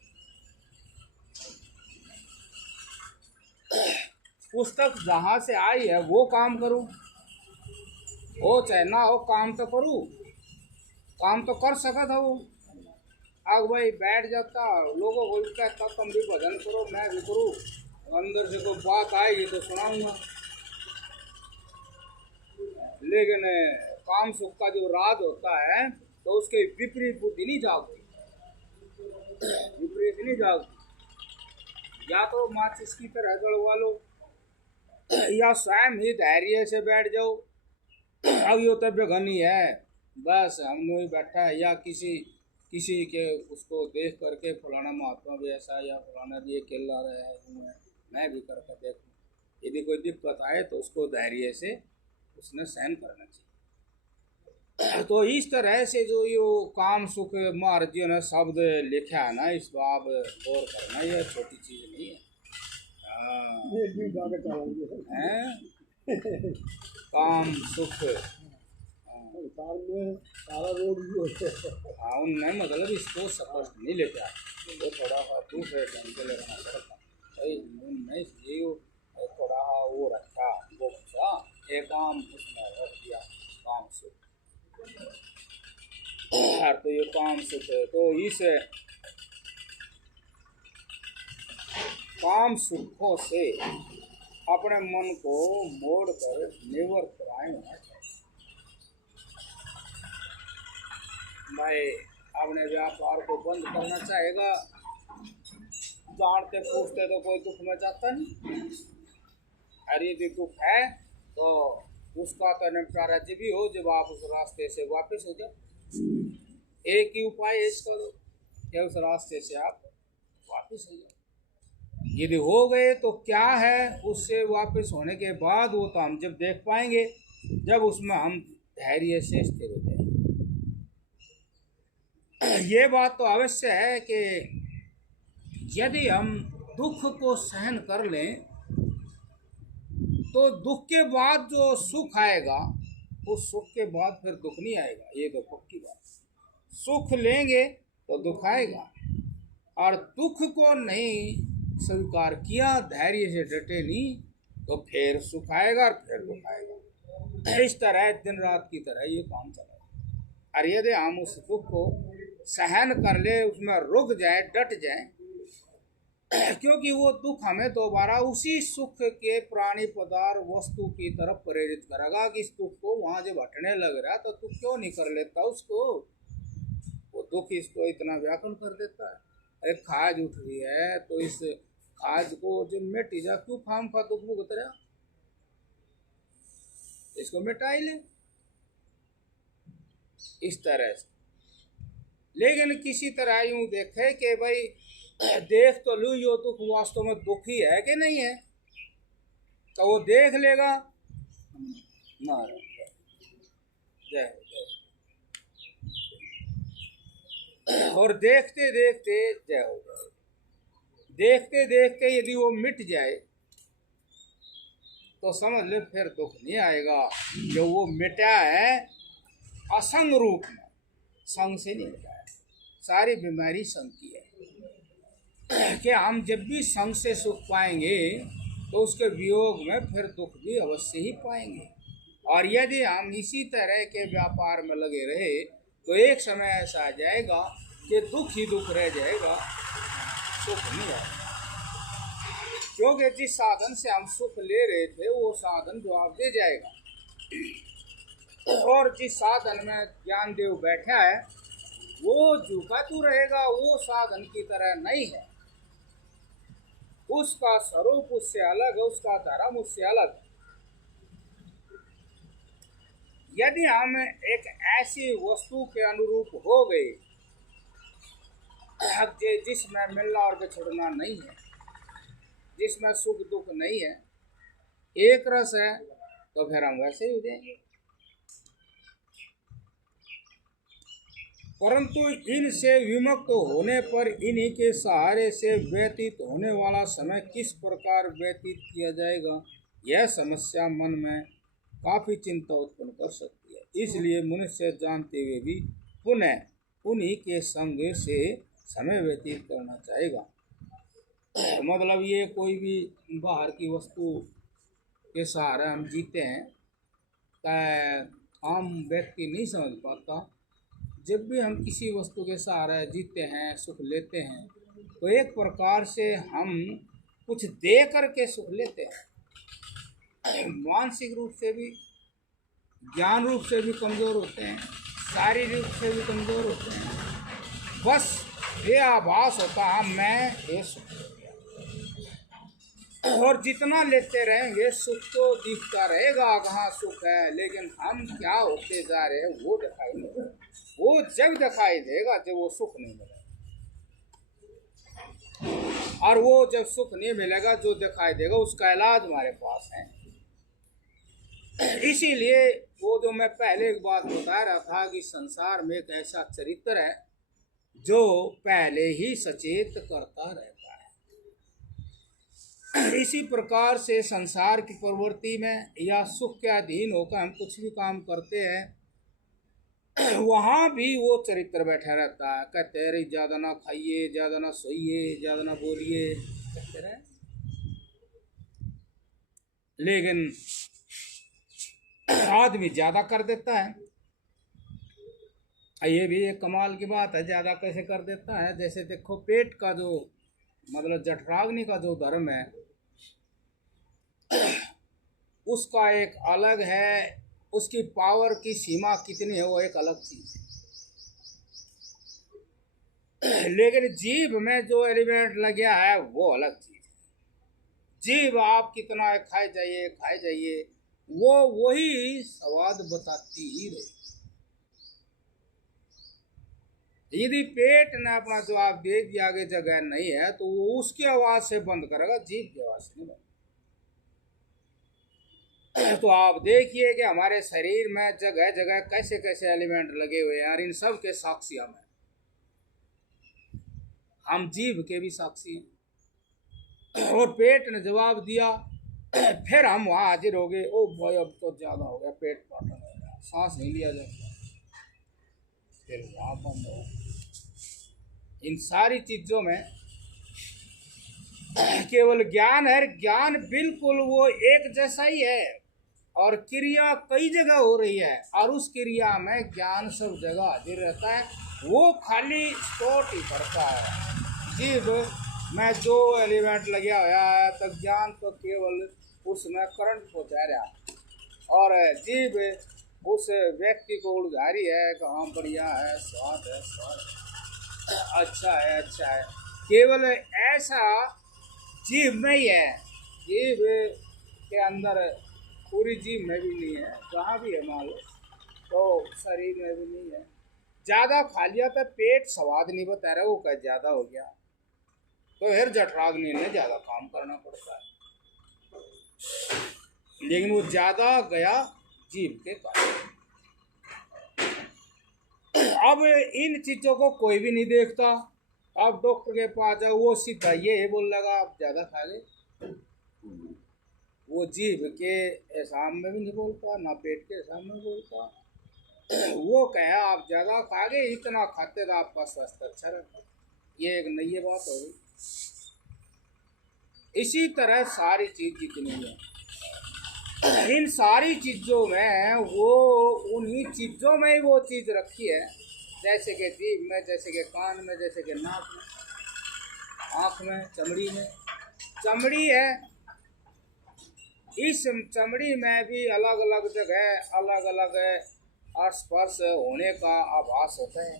पुस्तक जहाँ से आई है वो काम करूँ, हो चाहे ना हो, काम तो करूँ, काम तो कर सका था वो। अब भाई बैठ जाता, लोगों को कहता तुम भी भजन करो मैं भी करूँ, अंदर से कोई बात आएगी तो सुनाऊंगा। लेकिन काम सुख का जो राज होता है तो उसके विपरीत बुद्धि नहीं जागती, विपरीत नहीं जागती। या तो माचिस की तरह जलवा लो, या स्वयं ही धैर्य से बैठ जाओ। अब यो तब घनी है, बस हम ही बैठा है, या किसी के उसको देख करके फलाना महात्मा भी ऐसा, या फलाना भी ये खेल रहा है, मैं भी करके देखूँ। यदि कोई दिक्कत आए तो उसको धैर्य से उसने सहन करना चाहिए। तो इस तरह से जो यो काम सुख महाराजियों ने शब्द लिखा है ना, इस बाब गौर करना, यह छोटी चीज नहीं है। काम सुख हाँ, उनने मतलब इसको स्पष्ट नहीं लेता, वो थोड़ा सा दूसरे ढंग से लेना पड़ता है। नहीं ये थोड़ा वो रखा, वो एक काम उसमें रख दिया। काम सुख। तो ये काम सुख है, तो इस काम सुखों से अपने मन को मोड़कर निवर्तरायण होना चाहिए। भाई अपने व्यापार को बंद करना चाहेगा, जानते पूछते तो कोई दुख में जाता नहीं। अरे यदि दुख है तो उसका तो निपटारा जब भी हो जब आप उस रास्ते से वापस हो जाओ। एक ही उपाय है इसका, कि उस रास्ते से आप वापस हो जाओ। यदि हो गए तो क्या है, उससे वापस होने के बाद वो तो हम जब देख पाएंगे जब उसमें हम धैर्य से स्थिर हो जाएंगे। ये बात तो अवश्य है कि यदि हम दुख को सहन कर लें तो दुख के बाद जो सुख आएगा, उस सुख के बाद फिर दुख नहीं आएगा। ये तो पक्की बात। सुख लेंगे तो दुख आएगा, और दुख को नहीं स्वीकार किया, धैर्य से डटे नहीं, तो फिर सुख आएगा और फिर दुख आएगा। इस तरह दिन रात की तरह ये काम चलेगा। और यदि हम उस दुख को सहन कर ले, उसमें रुक जाए, डट जाए, क्योंकि वो दुख हमें दोबारा उसी सुख के प्राणी पदार्थ वस्तु की तरफ प्रेरित करेगा कि इस दुख को वहाँ जब हटने लग रहा तो तू क्यों नहीं कर लेता उसको। वो दुख इसको इतना व्याकुल कर देता है। अरे खाज उठ रही है तो इस खाज को जब मिट जा, क्यों खाम खा दुख भुगत रहा, इसको मिटा ही ले इस तरह से। लेकिन किसी तरह यूं देखे कि भाई देख तो लूँ यो दुख वास्तव में दुख ही है कि नहीं है, तो वो देख लेगा ना। जय और देखते देखते जय हो जाए, देखते देखते यदि वो मिट जाए तो समझ ले फिर दुख नहीं आएगा। जो वो मिटा है असंग रूप में, संग से नहीं मिटा है। सारी बीमारी संग की है कि हम जब भी संग से सुख पाएंगे तो उसके वियोग में फिर दुख भी अवश्य ही पाएंगे। और यदि हम इसी तरह के व्यापार में लगे रहे तो एक समय ऐसा आ जाएगा कि दुख ही दुख रह जाएगा, सुख नहीं आएगा। क्योंकि जिस साधन से हम सुख ले रहे थे वो साधन जवाब दे जाएगा, और जिस साधन में ज्ञान देव बैठा है वो झुका तू रहेगा, वो साधन की तरह नहीं है। उसका स्वरूप उससे अलग है, उसका धर्म उससे अलग है। यदि हम एक ऐसी वस्तु के अनुरूप हो गए जिसमें मिलना और बिछड़ना नहीं है, जिसमें सुख दुख नहीं है, एक रस है, तो फिर हम वैसे ही हो जाएंगे। परंतु इनसे विमुक्त होने पर इन्हीं के सहारे से व्यतीत होने वाला समय किस प्रकार व्यतीत किया जाएगा, यह समस्या मन में काफी चिंता उत्पन्न कर सकती है। इसलिए मनुष्य जानते हुए भी पुनः उन्हीं के संग से समय व्यतीत करना चाहेगा। मतलब ये कोई भी बाहर की वस्तु के सहारे हम जीते हैं, आम व्यक्ति नहीं समझ पाता। जब भी हम किसी वस्तु के सहारे जीते हैं, सुख लेते हैं, तो एक प्रकार से हम कुछ दे करके सुख लेते हैं। मानसिक रूप से भी, ज्ञान रूप से भी कमज़ोर होते हैं, शारीरिक रूप से भी कमज़ोर होते हैं। बस ये आभास होता है मैं ये सुख ले गया, और जितना लेते रहेंगे सुख तो दिखता रहेगा कहाँ सुख है, लेकिन हम क्या होते जा रहे हैं वो दिखाई नहीं देगा। वो जब दिखाई देगा जब वो सुख नहीं मिलेगा, और वो जब सुख नहीं मिलेगा जो दिखाई देगा उसका इलाज हमारे पास है। इसीलिए वो जो मैं पहले एक बात बता रहा था कि संसार में एक ऐसा चरित्र है जो पहले ही सचेत करता रहता है। इसी प्रकार से संसार की प्रवृत्ति में या सुख के अधीन होकर हम कुछ भी काम करते हैं, वहाँ भी वो चरित्र बैठा रहता है। कहते रहे ज़्यादा ना खाइए, ज़्यादा ना सोइए, ज़्यादा ना बोलिए, कहते रहे। लेकिन आदमी ज्यादा कर देता है। ये भी एक कमाल की बात है, ज्यादा कैसे कर देता है। जैसे देखो पेट का जो मतलब जठराग्नि का जो धर्म है उसका एक अलग है, उसकी पावर की सीमा कितनी है वो एक अलग चीज है। लेकिन जीभ में जो एलिमेंट लग गया है वो अलग चीज है। जीभ आप कितना खाए जाइए वो वही स्वाद बताती ही रहेगी। यदि पेट ने अपना जवाब दे दिया आगे जगह नहीं है तो वो उसकी आवाज से बंद करेगा, जीभ की आवाज से नहीं बंद। तो आप देखिए कि हमारे शरीर में जगह जगह कैसे कैसे एलिमेंट लगे हुए हैं और इन सब के साक्षी हम जीभ के भी साक्षी हैं। और पेट ने जवाब दिया फिर हम वहां हाजिर हो गए, ओ भाई अब तो ज्यादा हो गया, पेट काटने हो गया, सांस नहीं लिया जाता, फिर वहां बंद हो। इन सारी चीजों में केवल ज्ञान है, ज्ञान बिल्कुल वो एक जैसा ही है और क्रिया कई जगह हो रही है और उस क्रिया में ज्ञान सब जगह हाजिर रहता है, वो खाली स्पॉट ही करता है। जीभ में जो एलिमेंट लगा हुआ है तो ज्ञान तो केवल उसमें करंट पहुँचा रहा और जीभ उस व्यक्ति को उलझा रही है कि हाँ बढ़िया है, स्वाद है, अच्छा है। केवल ऐसा जीभ में ही है, जीभ के अंदर पूरी जीभ में भी नहीं है, जहाँ भी है मान लो तो शरीर में भी नहीं है। ज़्यादा खा लिया तो पेट स्वाद नहीं बता रहा, वो क्या ज़्यादा हो गया तो फिर जठराग्नि ने ज़्यादा काम करना पड़ता है, लेकिन वो ज़्यादा गया जीभ के कारण। अब इन चीज़ों को कोई भी नहीं देखता। अब डॉक्टर के पास जाओ, वो सीधा ये बोल लगा आप ज़्यादा खा गए। वो जीभ के सामने भी नहीं बोलता, ना पेट के सामने बोलता। वो कहे आप ज़्यादा खा गए, इतना खाते तो आपका स्वास्थ्य अच्छा रहता। ये एक नई बात हो गई। इसी तरह सारी चीज़ जितनी है, इन सारी चीज़ों में वो उन्हीं चीज़ों में ही वो चीज़ रखी है, जैसे कि जीभ में, जैसे कि कान में, जैसे कि नाक में, आँख में, चमड़ी में। चमड़ी है, इस चमड़ी में भी अलग अलग जगह अलग अलग स्पर्श होने का आभास होता है,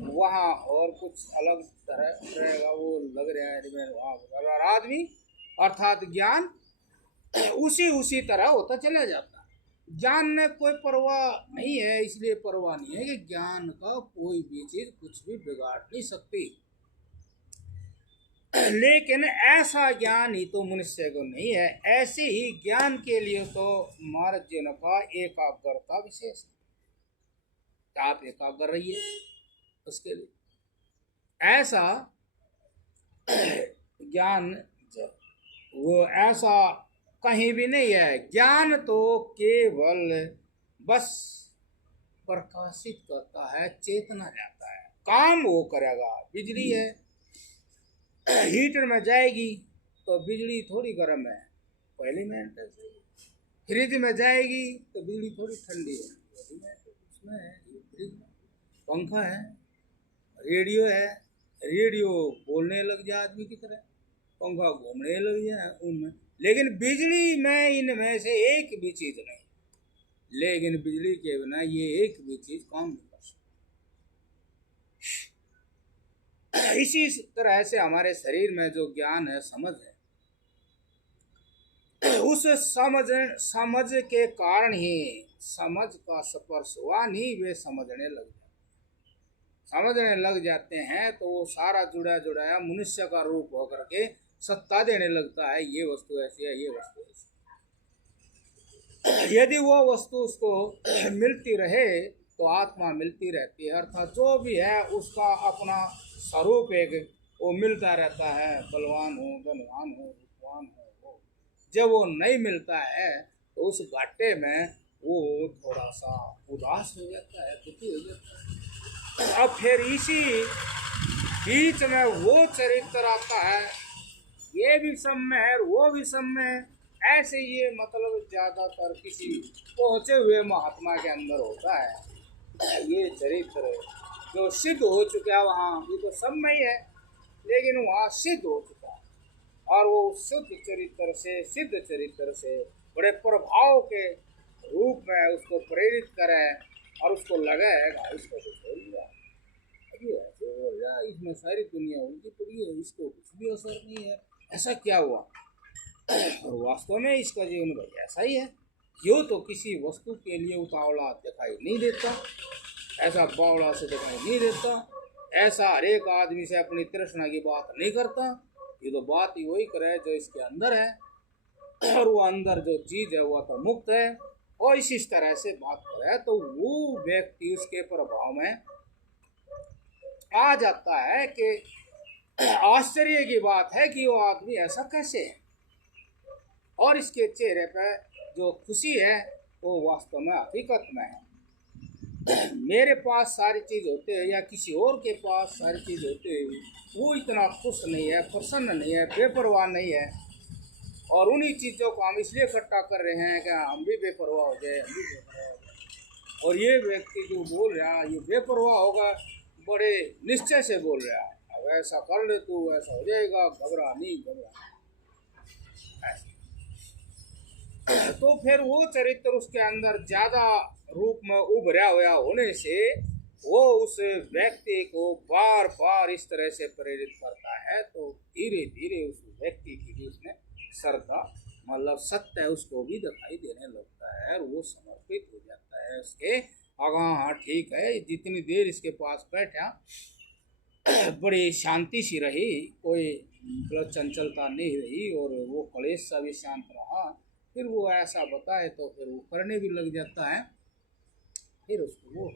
वहाँ और कुछ अलग तरह रहेगा, वो लग रहा है वहाँ। और आदमी अर्थात ज्ञान उसी तरह होता चला जाता है। ज्ञान में कोई परवाह नहीं है, इसलिए परवाह नहीं है कि ज्ञान का कोई भी चीज कुछ भी बिगाड़ नहीं सकती। लेकिन ऐसा ज्ञान ही तो मनुष्य को नहीं है। ऐसे ही ज्ञान के लिए तो महाराज जी ने कहा एकाग्रता विशेष है, आप एकाग्र रहिए उसके लिए। ऐसा ज्ञान वो ऐसा कहीं भी नहीं है। ज्ञान तो केवल बस प्रकाशित करता है, चेतना जाता है, काम वो करेगा। बिजली है, हीटर में जाएगी तो बिजली थोड़ी गर्म है, पहले मिनट है। फ्रिज में जाएगी तो बिजली थोड़ी ठंडी है, उसमें है। फ्रिज में पंखा है, रेडियो है, रेडियो बोलने लग जाए आदमी की तरह, पंखा घूमने लग जाए उनमें। लेकिन बिजली में इनमें से एक भी चीज नहीं, लेकिन बिजली के बिना ये एक भी चीज काम नहीं कर सकती। इसी तरह से हमारे शरीर में जो ज्ञान है, समझ है, उस समझ के कारण ही समझ का स्पर्श हुआ नहीं, वे समझने लग जाते हैं तो वो सारा जुड़ाया मनुष्य का रूप होकर के सत्ता देने लगता है, ये वस्तु ऐसी है, ये वस्तु ऐसी। यदि वो वस्तु उसको मिलती रहे तो आत्मा मिलती रहती है, अर्थात जो भी है उसका अपना स्वरूप एक वो मिलता रहता है। बलवान हो, धनवान हो, रूपवान हो, जब वो नहीं मिलता है तो उस घाटे में वो थोड़ा सा उदास हो जाता है, दुखी हो जाता है। अब फिर इसी बीच में वो चरित्र आता है, ये भी सम में है, वो भी सम में है, ऐसे ये मतलब ज्यादातर किसी पहुंचे हुए महात्मा के अंदर होता है ये चरित्र जो सिद्ध हो चुका है। वहाँ ये तो सब में ही है, लेकिन वहाँ सिद्ध हो चुका है और वो शुद्ध चरित्र से, सिद्ध चरित्र से बड़े प्रभाव के रूप में उसको प्रेरित करे और उसको लगे इसको तो छोड़ दिया, ये ऐसे हो गया, इसमें सारी दुनिया उल्टी पड़ी है, इसको कुछ भी असर नहीं है, ऐसा क्या हुआ। और वास्तव में इसका जीवन भाई ऐसा ही है। यो तो किसी वस्तु के लिए उतावला दिखाई नहीं देता, ऐसा बावड़ा से दिखाई नहीं देता, ऐसा हर एक आदमी से अपनी तृष्णा की बात नहीं करता। ये तो बात ही वही करे जो इसके अंदर है और वो अंदर जो चीज है वो तो मुक्त है। और इस तरह से बात करे तो वो व्यक्ति उसके प्रभाव में आ जाता है कि आश्चर्य की बात है कि वो आदमी ऐसा कैसे है, और इसके चेहरे पर जो खुशी है वो वास्तव में हकीकत में है। मेरे पास सारी चीज होते हैं या किसी और के पास सारी चीज होते हैं, वो इतना खुश नहीं है, प्रसन्न नहीं है, बेपरवाह नहीं है, और उन्हीं चीज़ों को हम इसलिए इकट्ठा कर रहे हैं कि हम भी बेपरवाह हो जाए, हम भी बेपरवाह हो जाए। और ये व्यक्ति जो बोल रहा है ये बेपरवाह होगा, बड़े निश्चय से बोल रहा है, अब ऐसा कर ले तू ऐसा हो जाएगा, घबरा नहीं घबरा। तो फिर वो चरित्र उसके अंदर ज्यादा रूप में उभरा हुआ होने से वो उस व्यक्ति को बार बार इस तरह से प्रेरित करता है, तो धीरे धीरे उस व्यक्ति की भी उसमें श्रद्धा मतलब सत्य है उसको भी दिखाई देने लगता है और वो समर्पित हो जाता है उसके आगा। हाँ ठीक है, जितनी देर इसके पास बैठा बड़ी शांति सी रही, कोई मतलब चंचलता नहीं रही और वो कलेश सा भी शांत रहा। फिर वो ऐसा बताए तो फिर वो करने भी लग जाता है, फिर उसको वो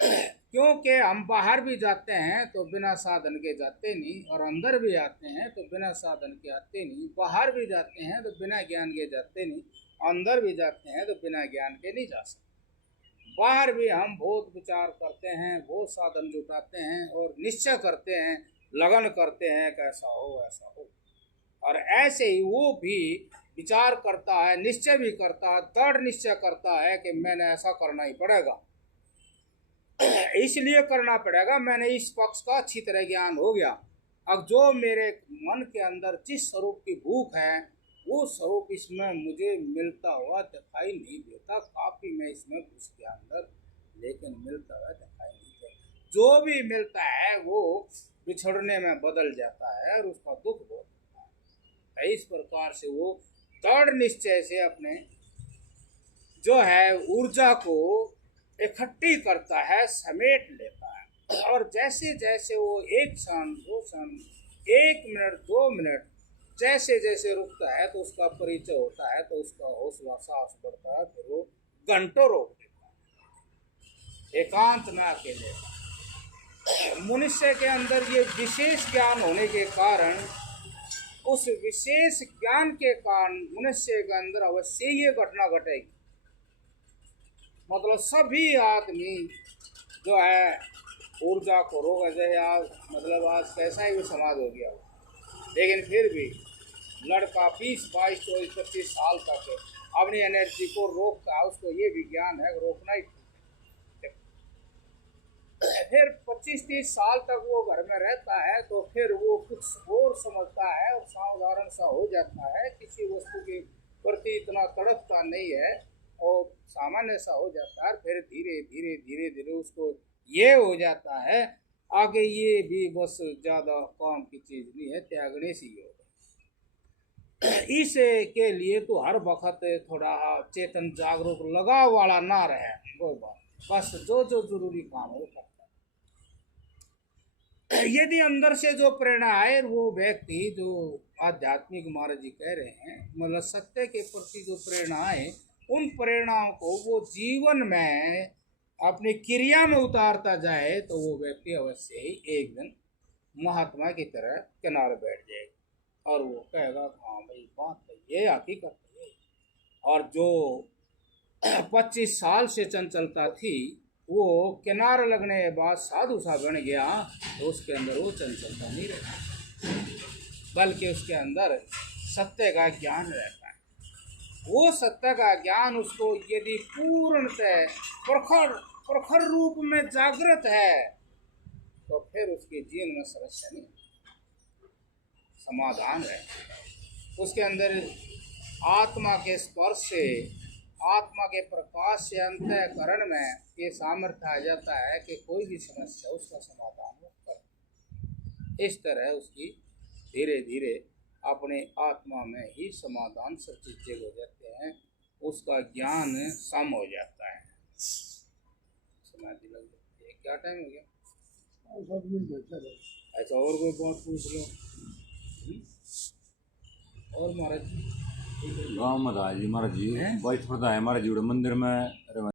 क्योंकि हम बाहर भी जाते हैं तो बिना साधन के जाते नहीं, और अंदर भी आते हैं तो बिना साधन के आते नहीं, बाहर भी जाते हैं तो बिना ज्ञान के जाते नहीं, अंदर भी जाते हैं तो बिना ज्ञान के नहीं जा सकते। बाहर भी हम बहुत विचार करते हैं, बहुत साधन जुटाते हैं और निश्चय करते हैं, लगन करते हैं कि ऐसा हो ऐसा हो, और ऐसे ही वो भी विचार करता है, निश्चय भी करता है, दृढ़ निश्चय करता है कि मैंने ऐसा करना ही पड़ेगा, इसलिए करना पड़ेगा, मैंने इस पक्ष का अच्छी तरह ज्ञान हो गया। अब जो मेरे मन के अंदर जिस स्वरूप की भूख है वो स्वरूप इसमें मुझे मिलता हुआ दिखाई नहीं देता, काफी मैं इसमें घुस गया अंदर, लेकिन मिलता हुआ दिखाई नहीं देता। जो भी मिलता है वो बिछड़ने में बदल जाता है और उसका दुख बहुत होता है। इस प्रकार से वो दृढ़ निश्चय से अपने जो है ऊर्जा को इकट्ठी करता है, समेट लेता है, और जैसे जैसे वो एक क्षण, दो क्षण, 1 मिनट, 2 मिनट जैसे जैसे रुकता है तो उसका परिचय होता है, तो उसका हौसला साहस बढ़ता है, फिर वो घंटों रोक देता है, एकांत में अकेले। मनुष्य के अंदर ये विशेष ज्ञान होने के कारण, उस विशेष ज्ञान के कारण मनुष्य के अंदर अवश्य ये घटना घटेगी। मतलब सभी आदमी जो है ऊर्जा को रोक, जैसे आज मतलब आज कैसा ही समाज हो गया, लेकिन फिर भी लड़का 20, 22, 24, 25 साल तक अपनी एनर्जी को रोकता है, उसको ये भी ज्ञान है रोकना ही। फिर 25-30 साल तक वो घर में रहता है तो फिर वो कुछ और समझता है और साधारण सा हो जाता है, किसी वस्तु के प्रति इतना तड़पता नहीं है और सामान्य सा हो जाता है। फिर धीरे धीरे धीरे धीरे उसको ये हो जाता है आगे ये भी बस ज़्यादा काम की चीज़ नहीं है, त्यागने से ही होगा। इस के लिए तो हर वक्त थोड़ा चेतन जागरूक लगा वाला ना रहे, कोई बात, बस जो जो जरूरी काम हो करता है। यदि अंदर से जो प्रेरणा है, वो व्यक्ति जो आध्यात्मिक महाराज जी कह रहे हैं, मतलब सत्य के प्रति जो प्रेरणा है, उन प्रेरणाओं को वो जीवन में अपनी क्रिया में उतारता जाए तो वो व्यक्ति अवश्य ही एक दिन महात्मा की तरह किनारे बैठ जाएगा और वो कहेगा हाँ भाई बात है ये, हकीकत है। और जो 25 साल से चंचलता थी वो किनारे लगने के बाद साधु सा बन गया, तो उसके अंदर वो चंचलता नहीं रही, बल्कि उसके अंदर सत्य का ज्ञान रहता है। वो सत्य का ज्ञान उसको यदि पूर्णतः प्रखर रूप में जागृत है तो फिर उसके जीवन में समस्या नहीं, समाधान है। उसके अंदर आत्मा के स्पर्श से, आत्मा के प्रकाश से अंतःकरण में ये सामर्थ्य आ जाता है कि कोई भी समस्या उसका समाधान वो कर। इस तरह उसकी धीरे धीरे अपने आत्मा में ही समाधान सब चीजें हो जाते हैं, उसका ज्ञान सम हो जाता है, समाधि लग जाती है। क्या टाइम हो गया? अच्छा, और कोई बात पूछ लो। और महाराज जी गाँव में था जी महाराज जी, बाईस प्रथा है महाराज जी मंदिर में